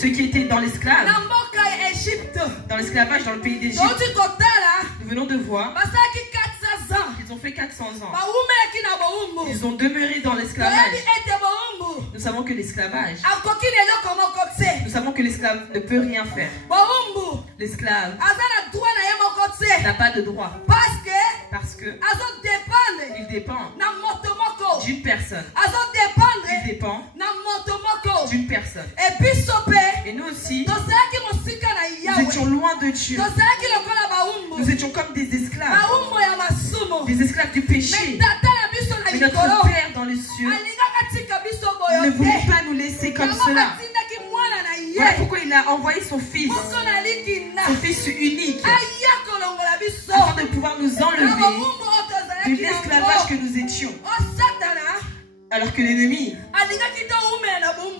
ceux qui étaient dans l'esclave, dans l'esclavage dans le pays d'Égypte, nous venons de voir qu'ils ont fait 400 ans. Ils ont demeuré dans l'esclavage. Nous savons que l'esclavage, nous savons que l'esclave ne peut rien faire. L'esclave n'a pas de droit. Parce que il dépend d'une personne. Il dépend d'une personne. Et nous aussi, nous étions loin de Dieu. Nous étions comme des esclaves. Des esclaves du péché. Mais notre Père dans les cieux ne voulait pas nous laisser comme cela. Voilà pourquoi il a envoyé son Fils unique, afin de pouvoir nous enlever de l'esclavage que nous étions. Alors que l'ennemi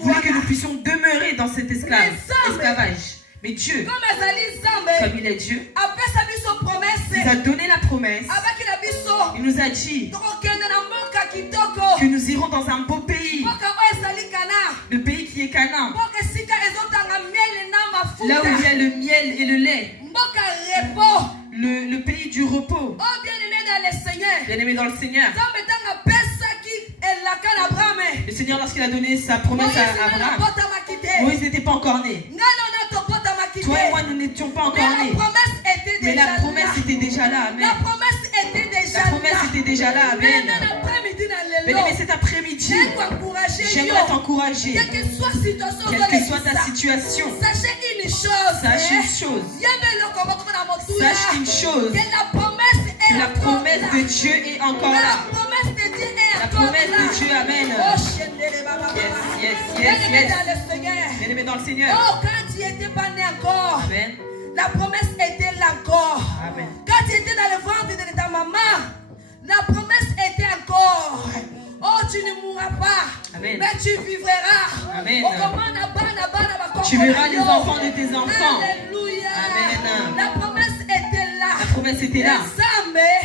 voulait que nous puissions demeurer dans cet esclavage. Mais Dieu, comme il est Dieu, il nous a donné la promesse. Il nous a dit que nous irons dans un beau pays. Le pays qui est Canaan. Là où il y a le miel et le lait. Le pays du repos. Bien-aimé dans le Seigneur. Le Seigneur, lorsqu'il a donné sa promesse à Abraham, Moïse n'était pas encore né. Toi et moi, nous n'étions pas encore nés. Mais la promesse était déjà là. Amen. La promesse était déjà là. Amen. Bien-aimé, cet après-midi, j'aimerais t'encourager. Quelle que soit ta situation, sache une chose. Sache une chose. Que la promesse de Dieu est encore là. La promesse de Dieu, amen. Yes. Bien-aimé dans le Seigneur. Oh, quand tu n'étais pas né encore, amen. La promesse était là encore. Amen. Quand tu étais dans le ventre de ta maman, la promesse était encore. Oh, tu ne mourras pas, amen. Mais tu vivras. Amen. Tu verras les enfants de tes enfants. Alléluia. Amen. La promesse était là. La promesse était là.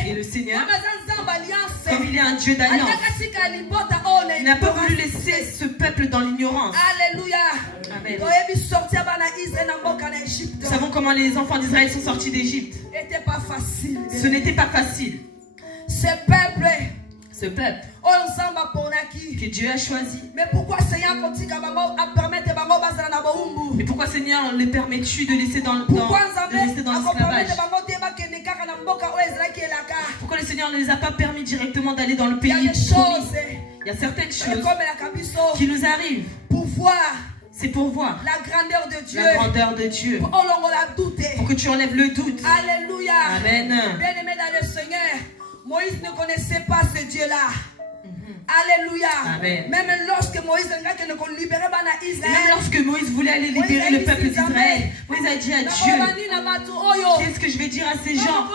Et le Seigneur, comme il est un Dieu d'alliance, il n'a pas voulu laisser ce peuple dans l'ignorance. Alléluia. Amen. Nous savons comment les enfants d'Israël sont sortis d'Égypte. Ce n'était pas facile. Ce peuple que Dieu a choisi. Mais pourquoi Seigneur les permets-tu de laisser dans l'esclavage? Pourquoi le Seigneur ne les a pas permis directement d'aller dans le pays promis? Il y a certaines choses qui nous arrivent. C'est pour voir la grandeur de Dieu. La grandeur de Dieu. Pour que tu enlèves le doute. Alléluia. Amen. Bien-aimé dans le Seigneur, Moïse ne connaissait pas ce Dieu-là. Alléluia. Amen. Même lorsque Moïse libérait Israël. Même lorsque Moïse voulait aller libérer le peuple d'Israël, Moïse a dit à Dieu, qu'est-ce que je vais dire à ces gens?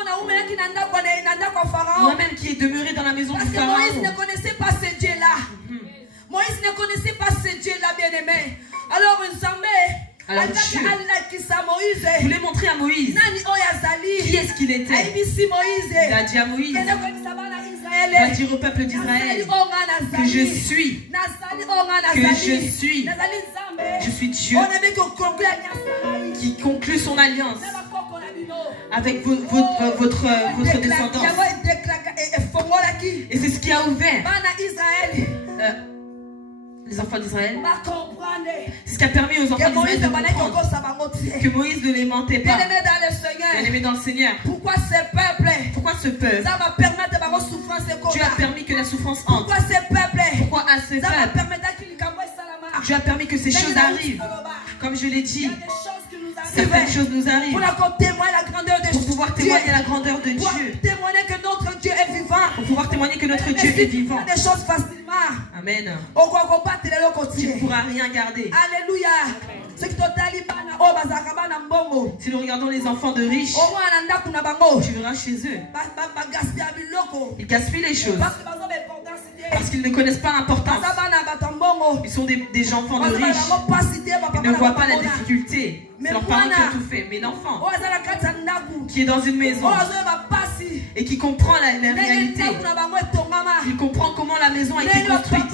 Moi-même qui ai demeuré dans la maison du Pharaon. Moïse ne connaissait pas ce Dieu-là. Moïse ne connaissait pas ce Dieu-là, bien-aimé. Alors Dieu voulait montrer à Moïse qui est-ce qu'il était. Il a dit à Moïse, il a dit au peuple d'Israël que je suis Dieu qui conclut son alliance avec votre descendance. Et c'est ce qui a ouvert les enfants d'Israël. C'est ce qui a permis aux enfants d'Israël de comprendre que Moïse ne les mentait pas. Bien-aimé dans le Seigneur. Pourquoi ce peuple Dieu a permis que la souffrance entre. Pourquoi à ce peuple Dieu a permis que ces choses arrivent. Comme je l'ai dit, certaines choses nous arrivent pour témoigner la grandeur de pour pouvoir témoigner la grandeur de Dieu. Pour témoigner que notre Dieu est vivant. Pour pouvoir témoigner que notre Dieu est vivant. Des choses facilement. Amen. Tu ne pourras rien garder. Alléluia. Si nous regardons les enfants de riches, tu verras chez eux, ils gaspillent les choses parce qu'ils ne connaissent pas l'importance. Ils sont des enfants de riches. Ils ne voient pas la difficulté. C'est leurs parents qui ont tout fait. Mais l'enfant qui est dans une maison et qui comprend la réalité, il comprend comment la maison a été construite.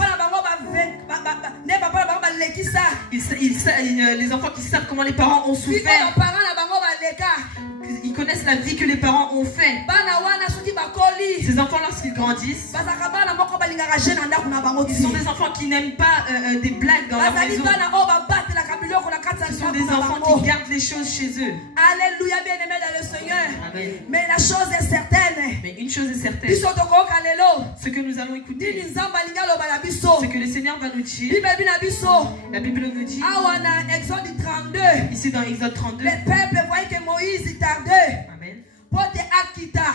Les enfants qui savent comment les parents ont souffert. Ils connaissent la vie que les parents ont fait. Ces enfants, lorsqu'ils grandissent, ils sont des enfants qui n'aiment pas des blagues dans leur maison. Ce sont des enfants qui gardent les choses chez eux. Alléluia, bien-aimé dans le Seigneur. Amen. Mais la chose est certaine. Mais une chose est certaine. Ce que nous allons écouter, ce que le Seigneur va nous dire. La Bible nous dit, ici dans Exode 32, le peuple voyait que Moïse tardait. Amen. Pour te Akita.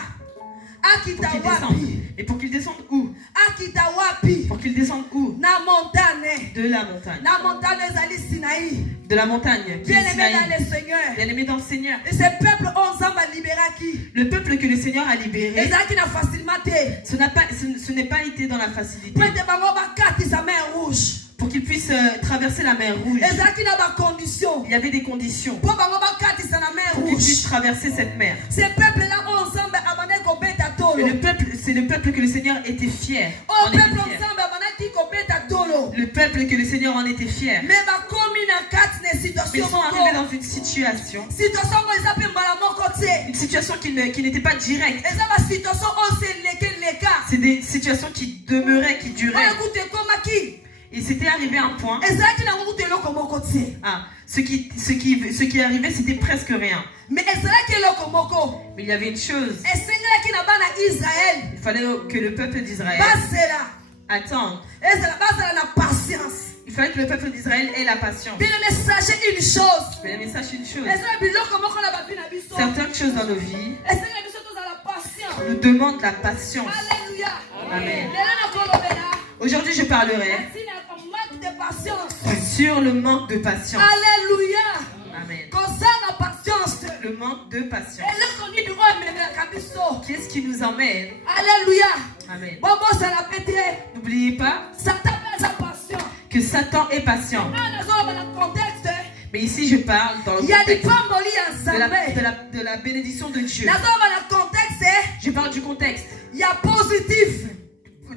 Akita wapi. Et pour qu'il descende où? Akita wapi. Pour qu'il descende où? Na montagne. De la montagne. Na montagne zali Sinaï. De la montagne. Bien-aimé dans le Seigneur. Bien-aimé dans le Seigneur. Et ce peuple ensemble a libéré qui? Le peuple que le Seigneur a libéré. Et ça qui n'a facilement été. Ce n'est pas été dans la facilité. Pour te bangoba kati sa mer rouge. Pour qu'ils puissent traverser la mer rouge. Et ça qui n'a pas condition. Il y avait des conditions. Pour bangoba kati sa la mer rouge. Pour qu'ils puissent traverser cette mer. Ces peuples-là ensemble abandonné kobeta tolo. Et le peuple, c'est le peuple que le Seigneur était fier. Oh, peuple ensemble abandonné qui kobeta tolo. Le peuple que le Seigneur en était fier. Mais bah comme une situation. Ils sont arrivés dans une situation. Une situation qui n'était pas directe. C'est des situations qui demeuraient, qui duraient. Et c'était arrivé à un point. Ce qui est arrivé, c'était presque rien. Mais il y avait une chose. Il fallait que le peuple d'Israël attende. Il fallait que le peuple d'Israël ait la patience. Bien aimé, sachez une chose. Bien aimé, sache une chose. Certaines choses dans nos vies nous demandent la patience. Alléluia. Amen. Aujourd'hui, je parlerai sur le manque de patience. Alléluia. Amen. Le manque de patience. Qu'est-ce qui nous emmène? Alléluia. Amen. N'oubliez pas que Satan est patient. Mais ici, je parle dans le contexte de la bénédiction de Dieu. Je parle du contexte. Il y a positif.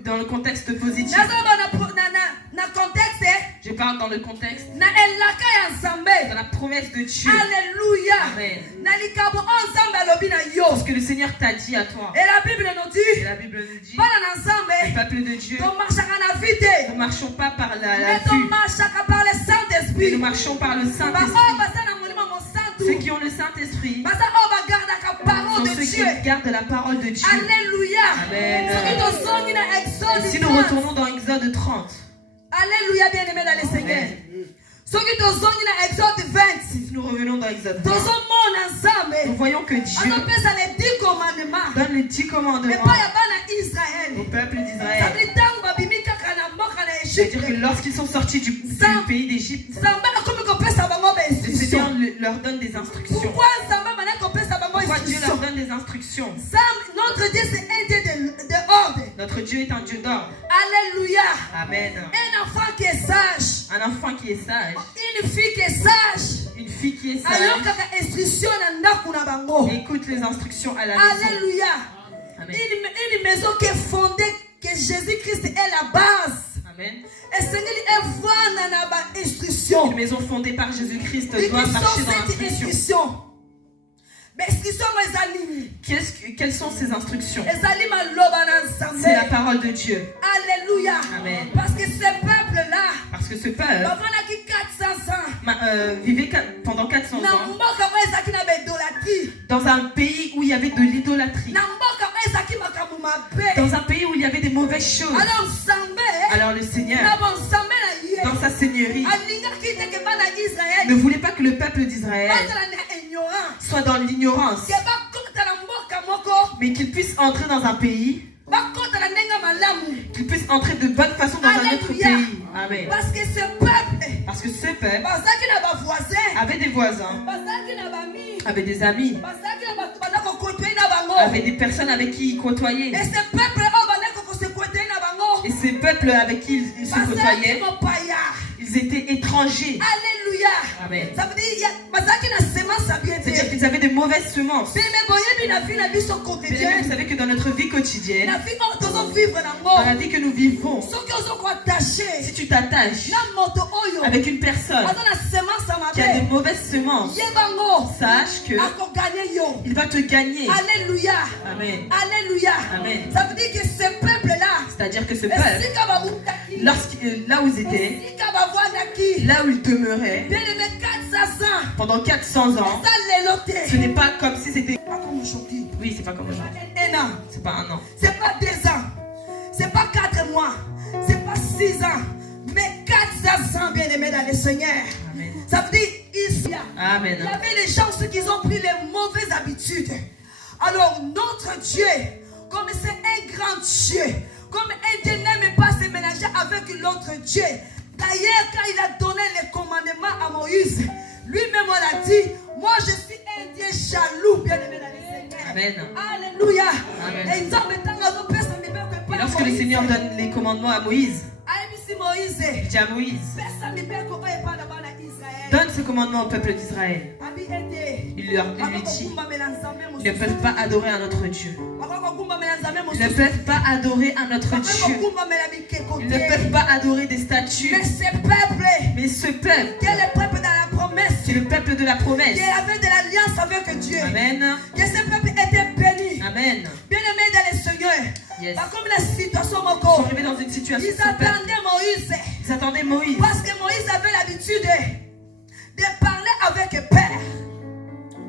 Dans le contexte positif. Je parle dans le contexte de la promesse de Dieu. Alléluia. Amen. Ce que le Seigneur t'a dit à toi. Et la Bible nous dit, le peuple de Dieu, nous ne marchons pas par la vue, mais nous marchons par le Saint-Esprit. Ceux qui ont le Saint-Esprit sont ceux qui gardent la parole de Dieu. Alléluia. Amen. Et si nous retournons dans Exode 30. Alléluia, bien-aimé dans le Seigneur. Si nous revenons dans Exode 30, nous voyons que Dieu donne les 10 commandements au peuple d'Israël. C'est-à-dire que lorsqu'ils sont sortis du pays d'Égypte, le Seigneur leur donne des instructions. Pourquoi Dieu leur donne des instructions? Notre Dieu, c'est un Dieu d'ordre. Notre Dieu est un Dieu d'ordre. Alléluia. Amen. Un enfant qui est sage. Un enfant qui est sage. Une fille qui est sage. Une fille qui est sage. Écoute les instructions à la maison. Alléluia. Amen. Une maison qui est fondée, que Jésus-Christ est la base. Amen. Une maison fondée par Jésus-Christ doit marcher dans l'instruction. Mais quelles sont ces instructions? C'est la parole de Dieu. Alléluia. Amen. Parce que ce peuple vivait pendant 400 ans dans un pays où il y avait de l'idolâtrie, dans un pays où il y avait des mauvaises choses. Alors le Seigneur, dans sa seigneurie, ne voulait pas que le peuple d'Israël soit dans l'ignorance, mais qu'il puisse entrer dans un pays, qu'il puisse entrer de bonne façon dans un autre pays. Amen. Parce que ce peuple avait des voisins, avait des amis, avait des personnes avec qui il côtoyait. Et ces peuples avec qui ils se côtoyaient, ils étaient étrangers. Alléluia. Amen. Ça veut dire c'est-à-dire qu'ils avaient de mauvaises semences. Vous savez que dans notre vie quotidienne, dans la vie que nous vivons, si tu t'attaches avec une personne qui a des mauvaises semences, sache que il va te gagner. Alléluia. Amen. Alléluia. Amen. Ça veut dire que ce peuple-là, c'est-à-dire que ce peuple, là où ils étaient, là où ils demeuraient, pendant 400 ans, ce n'est pas comme si c'était... Oui, c'est pas comme aujourd'hui. C'est pas un an. C'est pas 2 ans. C'est pas 4 mois. C'est pas 6 ans. Mais 400 ans, bien-aimés dans le Seigneur. Amen. Ça veut dire ici. Amen. Il y avait des gens qui ont pris les mauvaises habitudes. Alors notre Dieu, comme c'est un grand Dieu, comme un Dieu n'aime pas se mélanger avec l'autre Dieu. D'ailleurs, quand il a donné les commandements à Moïse, lui-même on a dit, moi je suis un Dieu jaloux, bien-aimé dans le Seigneur. Amen. Alléluia. Amen. Et lorsque le Seigneur donne les commandements à Moïse, il dit à Moïse, donne ce commandement au peuple d'Israël. Il leur dit, ils ne peuvent pas adorer un autre Dieu. Ils ne peuvent pas adorer un autre Dieu. Ils ne peuvent pas adorer des statues. Mais ce peuple, qui est le peuple de la promesse, c'est le peuple de la promesse, qui avait de l'alliance avec Dieu. Amen. Que ce peuple était béni. Amen. Bien-aimé dans le Seigneur. Yes. Pas comme la situation Ils sont arrivés dans une situation. Ils attendaient Moïse. Ils attendaient Moïse. Parce que Moïse avait l'habitude de parler avec le Père.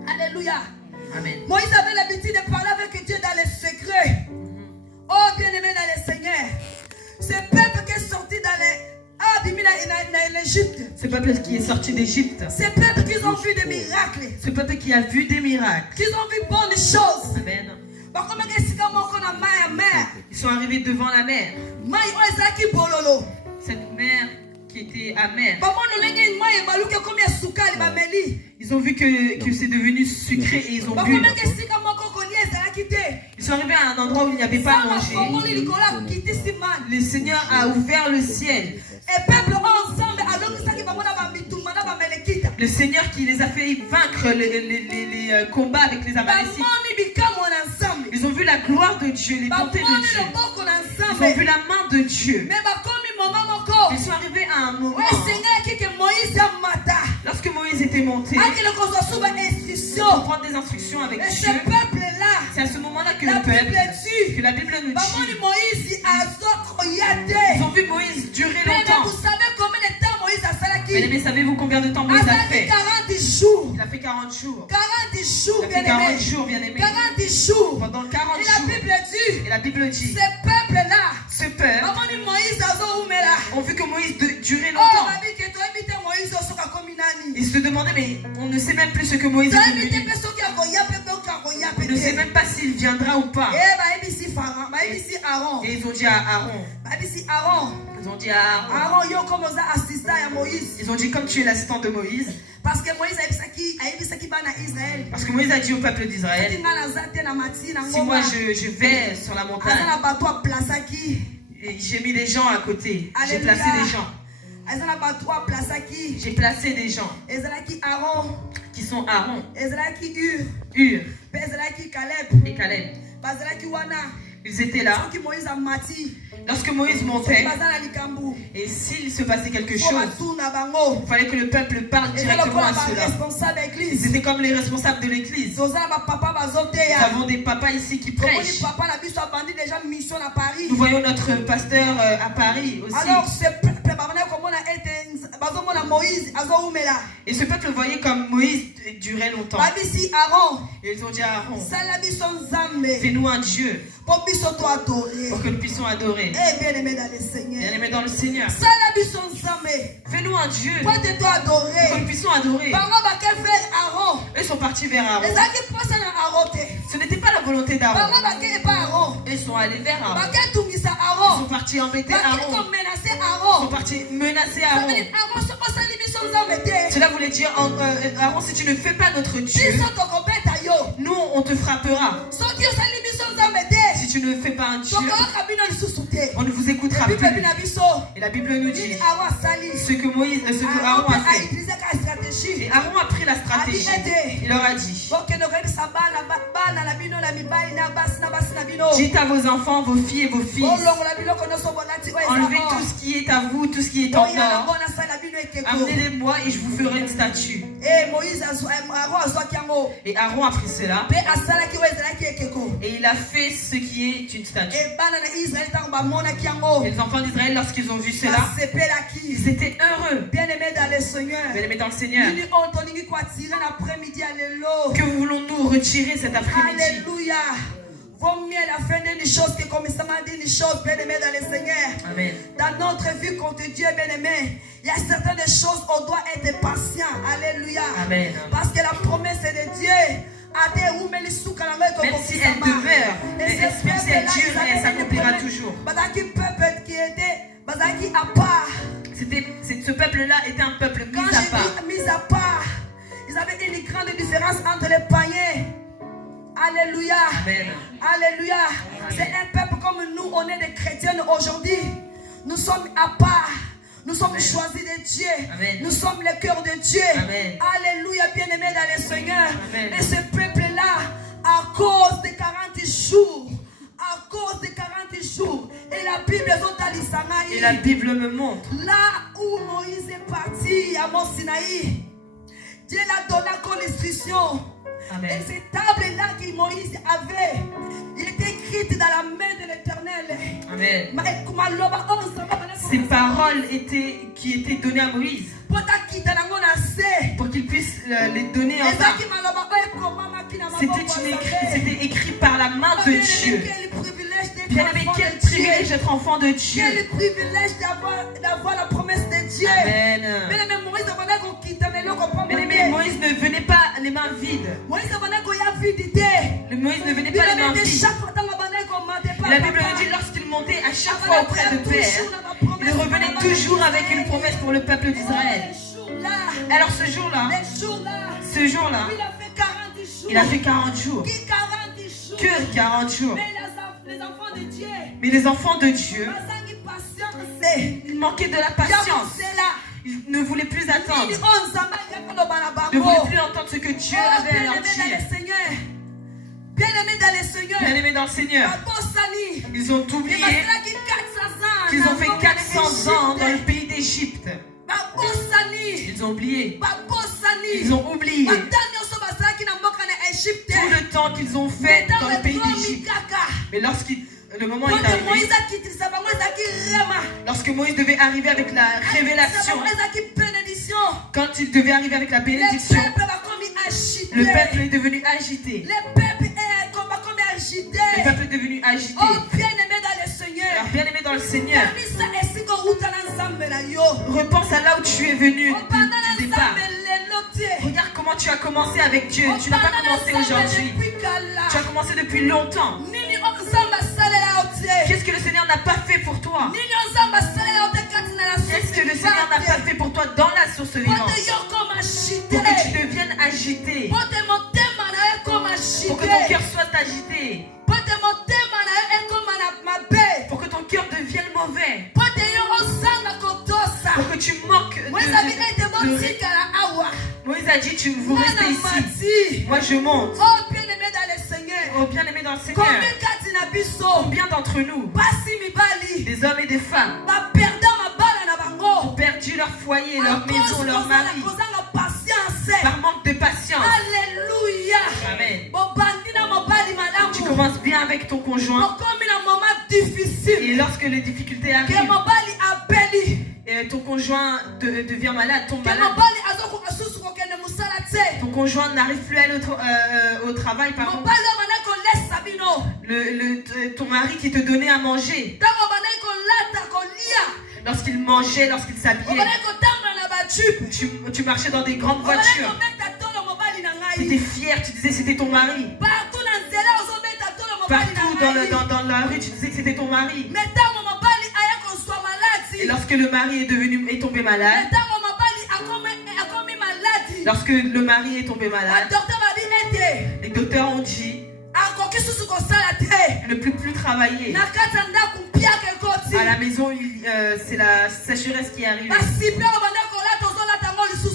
Alléluia. Amen. Moïse avait l'habitude de parler avec Dieu dans les secrets. Oh, bien-aimé dans le Seigneur. Ce peuple qui est sorti dans l'Égypte. Ce peuple qui est sorti d'Égypte. Ce peuple qui ont vu des miracles. Ce peuple qui a vu des miracles. Qui ont vu bonnes choses. Amen. Ils sont arrivés devant la mer. Cette mer qui était amère. Ils ont vu que c'est devenu sucré et ils ont bu. Ils sont arrivés à un endroit où il n'y avait pas à manger. Le Seigneur a ouvert le ciel. Le Seigneur qui les a fait vaincre les combats avec les Amalécites. Ils ont vu la gloire de Dieu, les bontés de Dieu. Ils ont vu la main de Dieu. Ils sont arrivés à un moment. Lorsque Moïse était monté pour prendre des instructions avec Dieu, c'est à ce moment-là que le peuple, que la Bible nous dit, ils ont vu Moïse durer longtemps. Mais savez-vous combien de temps Moïse a fait? 40 jours. Il a fait 40 jours. 40 jours, il a fait 40 jours, bien aimé. 40 jours. Pendant 40 jours. Et la Bible dit, ce peuple-là, ce peuple, ont vu que Moïse durait longtemps. Ils se demandaient, mais on ne sait même plus ce que Moïse est devenu. On ne sait même pas s'il viendra ou pas. Et ils ont dit à Aaron. Ils ont dit à Aaron. Ils ont dit, comme tu es l'assistant de Moïse. Parce que Moïse a dit au peuple d'Israël, si moi je vais sur la montagne, j'ai mis des gens à côté. J'ai placé des gens. J'ai placé des gens qui sont Aaron, Hur et Caleb. Ils étaient là. Lorsque Moïse montait, et s'il se passait quelque chose, il fallait que le peuple parle directement à ceux-là. C'était comme les responsables de l'église. Nous avons des papas ici qui prêchent. Nous voyons notre pasteur à Paris aussi. Et ce peuple voyait comme Moïse durait longtemps. Et ils ont dit à Aaron, fais-nous un Dieu pour que nous puissions adorer. Bien-aimés dans le Seigneur. Fais-nous un Dieu pour que nous puissions adorer. Ils sont partis vers Aaron. Ce n'était pas la volonté d'Aaron. Ils sont allés vers Aaron. Ils sont partis embêter Aaron. Ils sont partis menacer Aaron. Cela voulait dire, Aaron, si tu ne fais pas notre Dieu, nous on te frappera. Si tu ne fais pas un Dieu, on ne vous écoutera plus. Et la Bible nous dit ce que Aaron a fait. Et Aaron a pris la stratégie. Il leur a dit, Dites à vos enfants, vos filles et vos fils, enlevez tout ce qui est à vous, tout ce qui est en or. Amenez-les-moi et je vous ferai une statue. Et Aaron a pris cela et il a fait ce qui est une statue. Et les enfants d'Israël, lorsqu'ils ont vu cela, ils étaient heureux. Bien-aimés dans le Seigneur, que voulons-nous retirer cet après-midi? Alléluia. Vaut mieux la fin d'une chose que comme ça m'a dit une chose, bien-aimé dans le Seigneur. Amen. Dans notre vie contre Dieu, bien-aimé, il y a certaines choses, on doit être patient. Alléluia. Amen. Parce que la promesse de Dieu, même si elle demeure, même si elle dure, elle s'accomplira toujours. Ce peuple-là était un peuple mis à part. Ils avaient une grande différence entre les païens. Alléluia. Amen. Alléluia. C'est un peuple comme nous, on est des chrétiens aujourd'hui. Nous sommes à part. Nous sommes choisis de Dieu. Amen. Nous sommes le cœur de Dieu. Amen. Alléluia, bien-aimés dans le Seigneur. Amen. Et ce peuple-là, à cause de 40 jours, et la Bible me montre, là où Moïse est parti à Mont Sinaï, Dieu l'a donné comme instruction. Amen. Et cette table-là que Moïse avait, il était écrite dans la main de l'Éternel. Amen. Ces paroles qui étaient données à Moïse pour qu'il puisse les donner en bas. C'était écrit par la main de Dieu. Bien-aimé, quel privilège d'être enfant de Dieu. Quel privilège d'avoir la promesse de Dieu. Amen. Bien-aimé, Moïse ne venait pas les mains vides. Moïse ne venait pas les mains vides. La Bible dit lorsqu'il montait à chaque fois auprès de Père, il revenait toujours avec une promesse pour le peuple d'Israël. Alors ce jour-là, il a fait 40 jours. Que 40 jours. Mais les enfants de Dieu, ils manquaient de la patience. Ils ne voulaient plus attendre. Ils ne voulaient plus entendre ce que Dieu avait à leur dire. Bien-aimés dans le Seigneur, ils ont oublié qu'ils ont fait 400 ans dans le pays d'Égypte. Ils ont oublié. Ils ont oublié tout le temps qu'ils ont fait dans le pays d'Égypte. Mais le moment est arrivé, lorsque Moïse devait arriver avec la révélation, quand il devait arriver avec la bénédiction, le peuple est devenu agité. Le peuple est devenu agité. Alors, bien-aimé dans le Seigneur, repense à là où tu es venu du départ. Regarde comment tu as commencé avec Dieu. Tu n'as pas commencé aujourd'hui. Tu as commencé depuis longtemps. Qu'est-ce que le Seigneur n'a pas fait pour toi? Qu'est-ce que le Seigneur n'a pas fait pour toi dans la source vivante? Pour que tu deviennes agité. Pour que ton cœur soit agité. Pour que ton cœur devienne mauvais. Pour que tu manques de Moïse a dit, vous restez ici. Moi je monte. Oh bien-aimé dans le Seigneur. Combien d'entre nous, des hommes et des femmes, ont perdu leur foyer, leur maison, leur mari, par manque de patience. Alléluia. Amen. Tu commences bien avec ton conjoint, et lorsque les difficultés arrivent, et ton conjoint devient malade, tombe malade, ton conjoint n'arrive plus à aller au travail, pardon. Ton mari qui te donnait à manger, lorsqu'il mangeait, lorsqu'il s'habillait, tu marchais dans des grandes voitures, tu étais fier, tu disais c'était ton mari. Partout dans la rue, tu disais que c'était ton mari. Et lorsque le mari est tombé malade, lorsque le mari est tombé malade, les docteurs ont dit ne peut plus travailler. À la maison, c'est la sécheresse qui arrive.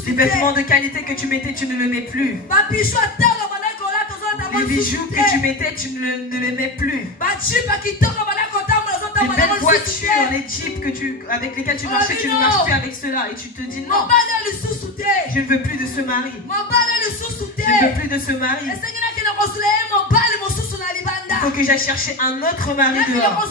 Les vêtements de qualité que tu mettais, tu ne le mets plus. Les bijoux que tu mettais, tu ne les mets plus. Les belles voitures, les jeeps avec lesquels tu marchais, tu ne marches plus avec cela. Et tu te dis non, je ne veux plus de ce mari. Je ne veux plus de ce mari. Il faut que j'aille chercher un autre mari dehors.